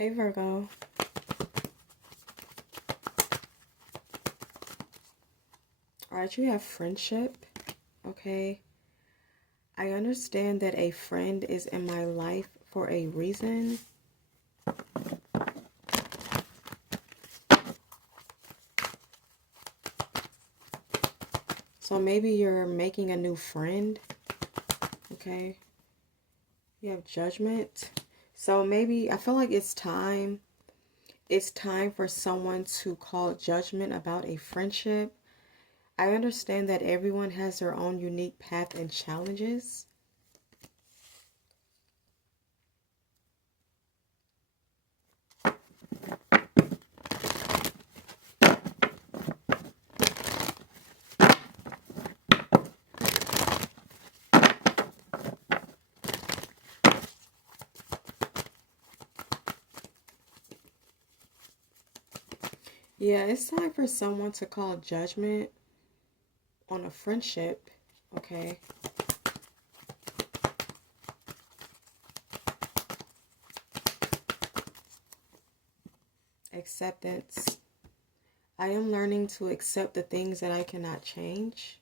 Hey Virgo. Alright, you have friendship. Okay. I understand that a friend is in my life for a reason. So maybe you're making a new friend. Okay. You have judgment. So maybe I feel like it's time. It's time for someone to call judgment about a friendship. I understand that everyone has their own unique path and challenges. Yeah, it's time for someone to call judgment on a friendship, okay? Acceptance. I am learning to accept the things that I cannot change.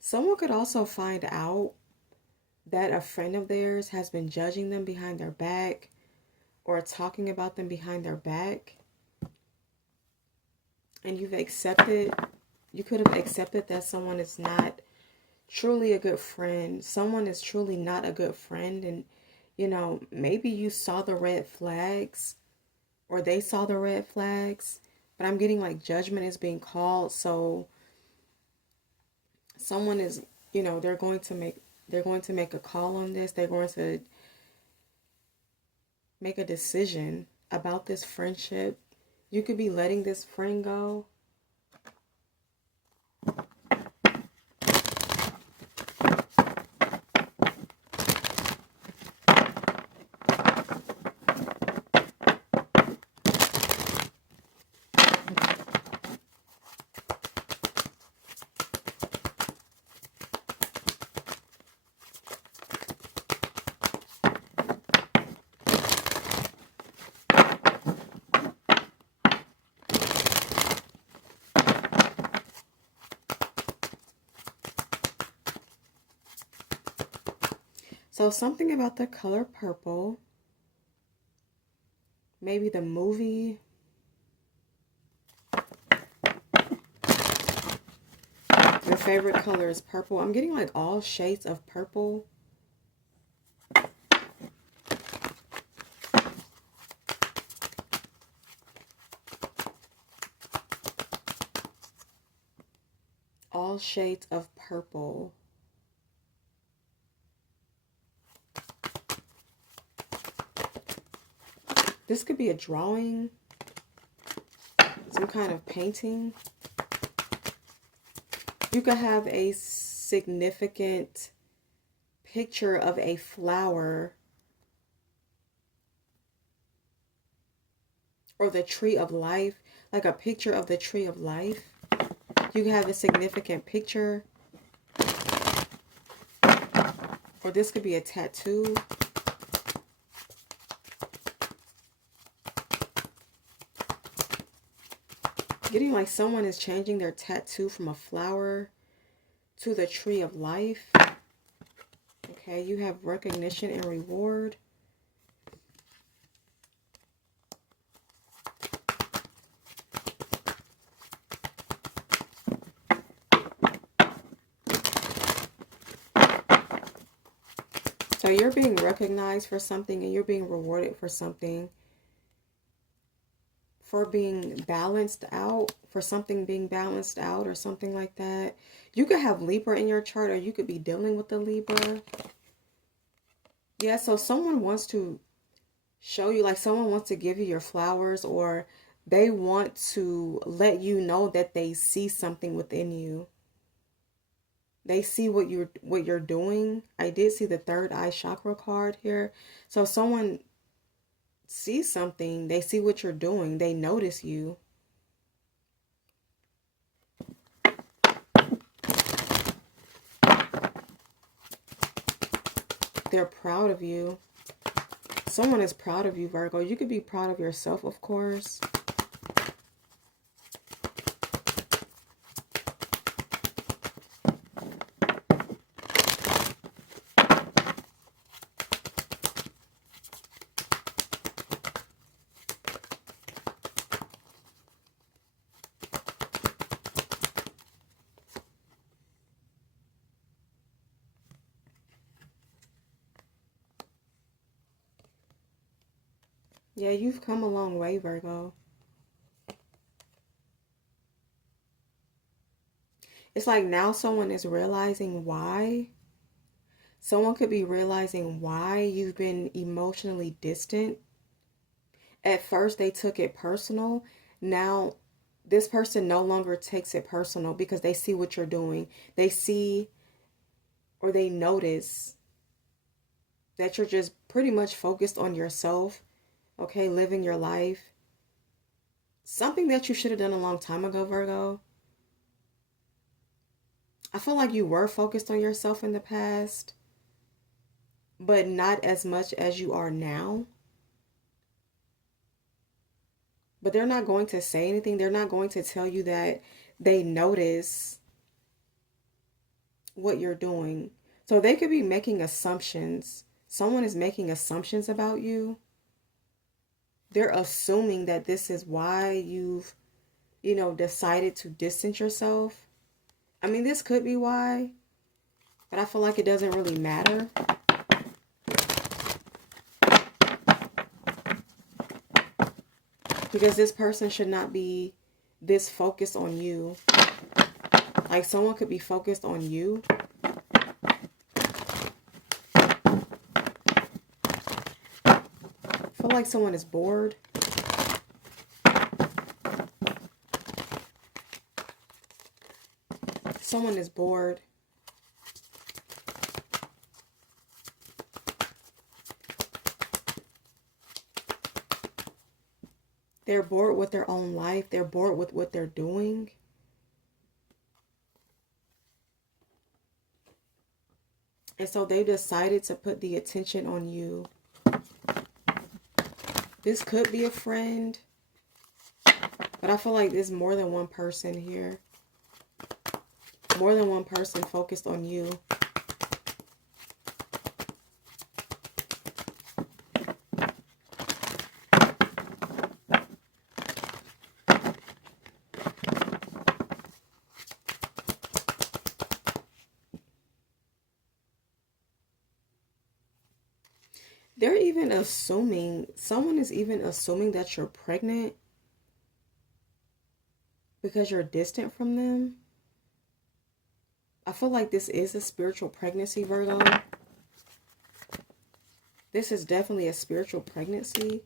Someone could also find out that a friend of theirs has been judging them behind their back or talking about them behind their back. And you could have accepted that someone is not truly a good friend. Someone is truly not a good friend. And, maybe you saw the red flags or they saw the red flags. But I'm getting like judgment is being called. So someone is, they're going to make a call on this. They're going to make a decision about this friendship. You could be letting this friend go. So something about the color purple. Maybe the movie. Your favorite color is purple. I'm getting like all shades of purple. All shades of purple. This could be a drawing, some kind of painting. You could have a significant picture of a flower or the tree of life, like a picture of the tree of life. You could have a significant picture, or this could be a tattoo. Getting like someone is changing their tattoo from a flower to the tree of life. Okay, you have recognition and reward. So you're being recognized for something and you're being rewarded for something. For being balanced out, for something being balanced out or something like that. You could have Libra in your chart or you could be dealing with the Libra. Yeah, so someone wants to show you, like someone wants to give you your flowers, or they want to let you know that they see something within you. They see what you're doing. I did see the third eye chakra card here. So someone see something, they see what you're doing, they notice you. they're proud of you. Someone is proud of you, Virgo. You could be proud of yourself, of course. Yeah, you've come a long way, Virgo. It's like now someone is realizing why. Someone could be realizing why you've been emotionally distant. At first, they took it personal. Now, this person no longer takes it personal because they see what you're doing. They see or they notice that you're just pretty much focused on yourself, okay, living your life. Something that you should have done a long time ago, Virgo. I feel like you were focused on yourself in the past, but not as much as you are now. But they're not going to say anything. They're not going to tell you that they notice what you're doing. So they could be making assumptions. Someone is making assumptions about you. They're assuming that this is why you've, decided to distance yourself. I mean, this could be why, but I feel like it doesn't really matter. Because this person should not be this focused on you. Like someone could be focused on you. I feel like someone is bored. Someone is bored. They're bored with their own life. They're bored with what they're doing. And so they decided to put the attention on you. This could be a friend, but I feel like there's more than one person here. More than one person focused on you. They're even assuming, someone is even assuming that you're pregnant because you're distant from them. I feel like this is a spiritual pregnancy, Virgo. This is definitely a spiritual pregnancy.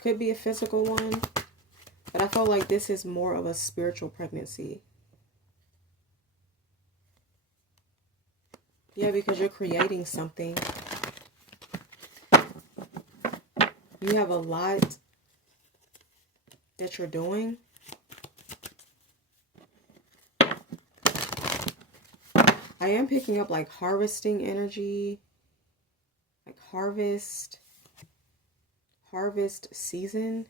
Could be a physical one, but I feel like this is more of a spiritual pregnancy. Yeah, because you're creating something. You have a lot that you're doing. I am picking up like harvesting energy, like harvest season.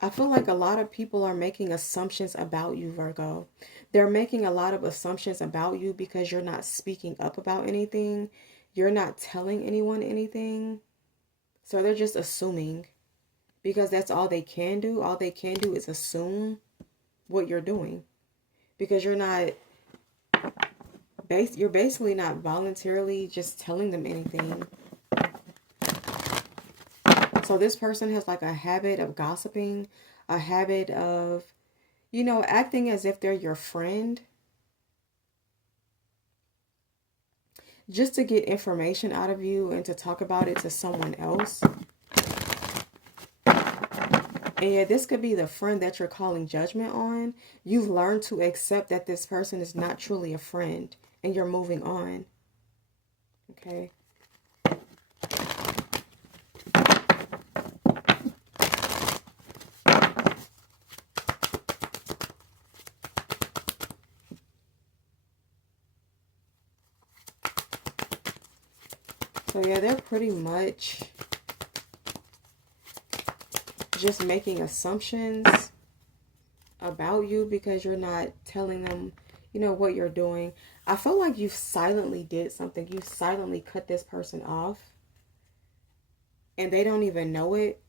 I feel like a lot of people are making assumptions about you, Virgo. They're making a lot of assumptions about you because you're not speaking up about anything. You're not telling anyone anything. So they're just assuming because that's all they can do. All they can do is assume what you're doing because you're basically not voluntarily just telling them anything. So this person has like a habit of gossiping, a habit of, acting as if they're your friend. Just to get information out of you and to talk about it to someone else. And yeah, this could be the friend that you're calling judgment on. You've learned to accept that this person is not truly a friend and you're moving on. Okay. So yeah, they're pretty much just making assumptions about you because you're not telling them, you know, what you're doing. I feel like you silently did something. You silently cut this person off and they don't even know it.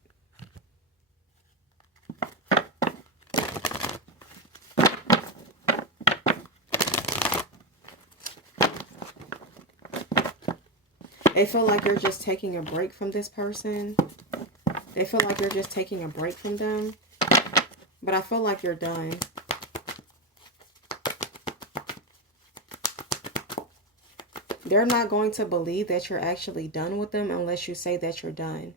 They feel like you're just taking a break from this person. They feel like you're just taking a break from them. But I feel like you're done. They're not going to believe that you're actually done with them unless you say that you're done.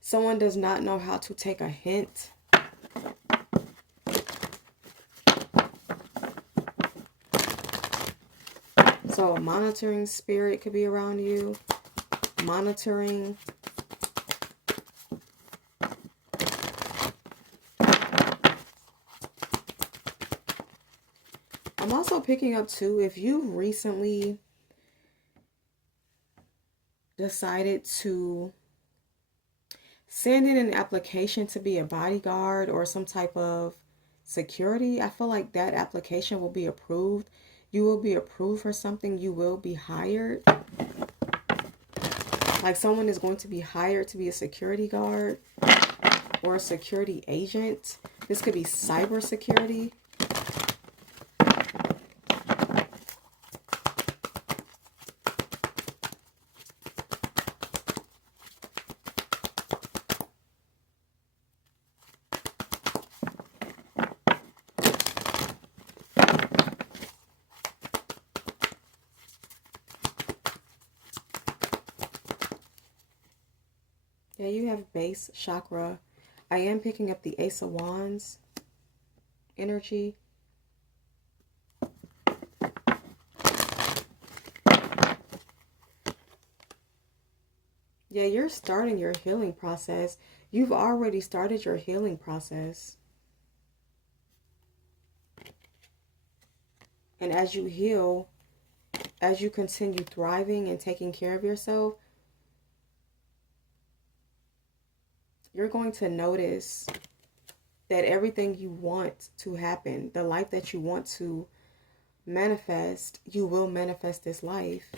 Someone does not know how to take a hint. So a monitoring spirit could be around you. Monitoring. I'm also picking up too, if you've recently decided to send in an application to be a bodyguard or some type of security, I feel like that application will be approved. You will be approved for something. You will be hired. Like someone is going to be hired to be a security guard or a security agent. This could be cybersecurity. Yeah, you have base chakra. I am picking up the Ace of Wands energy. Yeah, you're starting your healing process. You've already started your healing process. And as you heal, as you continue thriving and taking care of yourself, you're going to notice that everything you want to happen, the life that you want to manifest, you will manifest this life.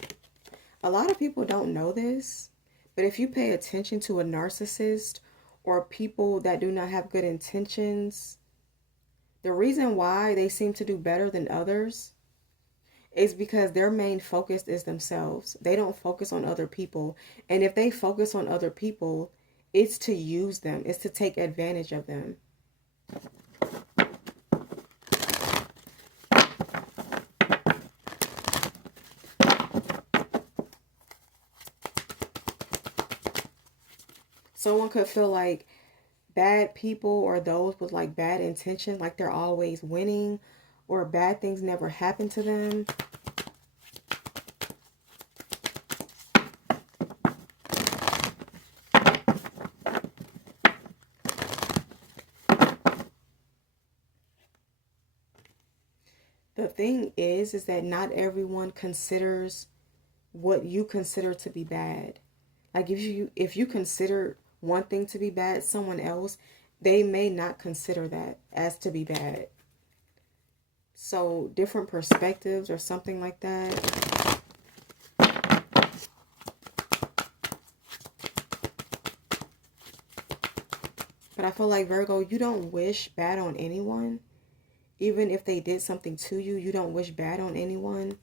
A lot of people don't know this, but if you pay attention to a narcissist or people that do not have good intentions, the reason why they seem to do better than others is because their main focus is themselves. They don't focus on other people. And if they focus on other people, it's to use them. It's to take advantage of them. Someone could feel like bad people or those with like bad intention, like they're always winning or bad things never happen to them. The thing is that not everyone considers what you consider to be bad. Like if you consider one thing to be bad, someone else, they may not consider that as to be bad. So different perspectives or something like that. But I feel like, Virgo, you don't wish bad on anyone. Even if they did something to you, you don't wish bad on anyone.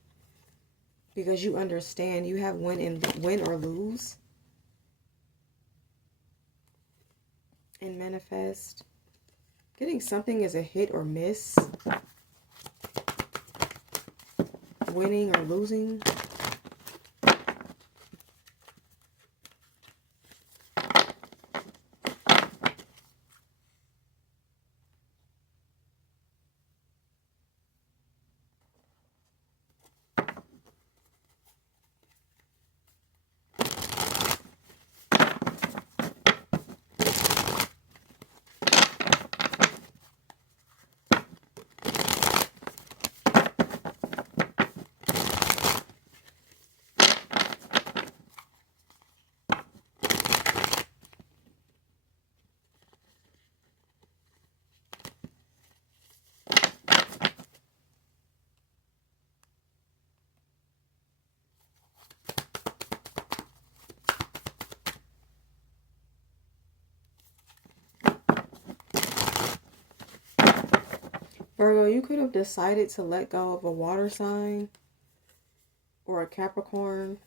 Because you understand you have win or lose. And manifest. Getting something is a hit or miss. Winning or losing. Virgo, you could have decided to let go of a water sign or a Capricorn.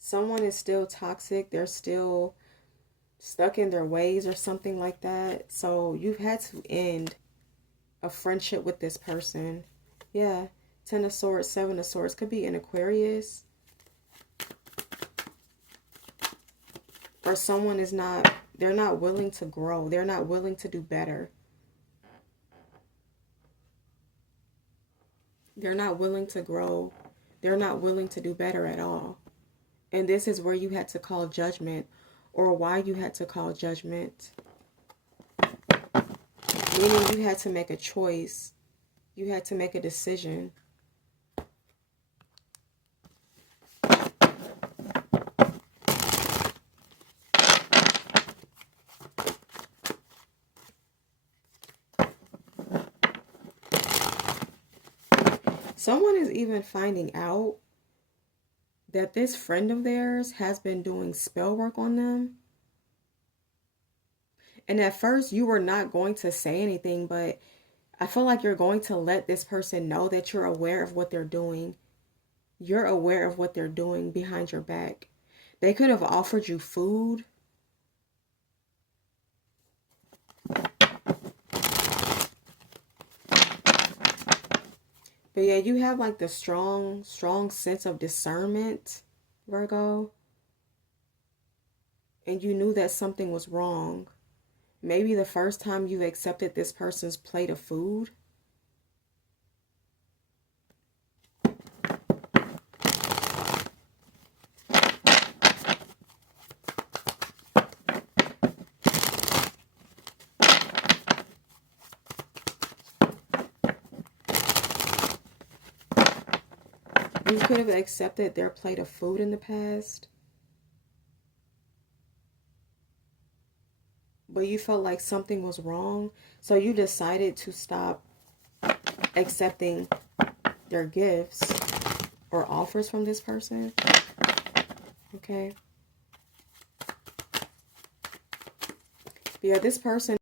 Someone is still toxic. They're still stuck in their ways or something like that. So you've had to end a friendship with this person. Yeah. 10 of Swords, 7 of Swords. Could be an Aquarius. Or someone is not, they're not willing to grow. They're not willing to do better. They're not willing to grow. They're not willing to do better at all. And this is where you had to call judgment, or why you had to call judgment. Meaning you had to make a choice. You had to make a decision. Someone is even finding out that this friend of theirs has been doing spell work on them. And at first you were not going to say anything, but I feel like you're going to let this person know that you're aware of what they're doing. You're aware of what they're doing behind your back. They could have offered you food. But yeah, you have like the strong sense of discernment, Virgo. And you knew that something was wrong. Maybe the first time you accepted this person's plate of food. You could have accepted their plate of food in the past. But you felt like something was wrong. So you decided to stop accepting their gifts or offers from this person. Okay. But yeah, this person